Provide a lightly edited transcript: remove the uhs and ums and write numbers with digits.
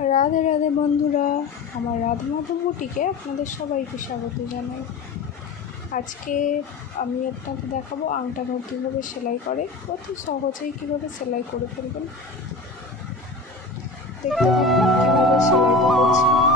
রাধে রাধে বন্ধুরা, আমার রাধা মাধব বুটিকে আপনাদের সবাইকে স্বাগত জানাই। আজকে আমি আপনাকে দেখাবো আংটা ঘর কীভাবে সেলাই করে, অতি সহজেই কীভাবে সেলাই করে ফেলবেন। দেখতে থাকুন কীভাবে সেলাইটা করছি।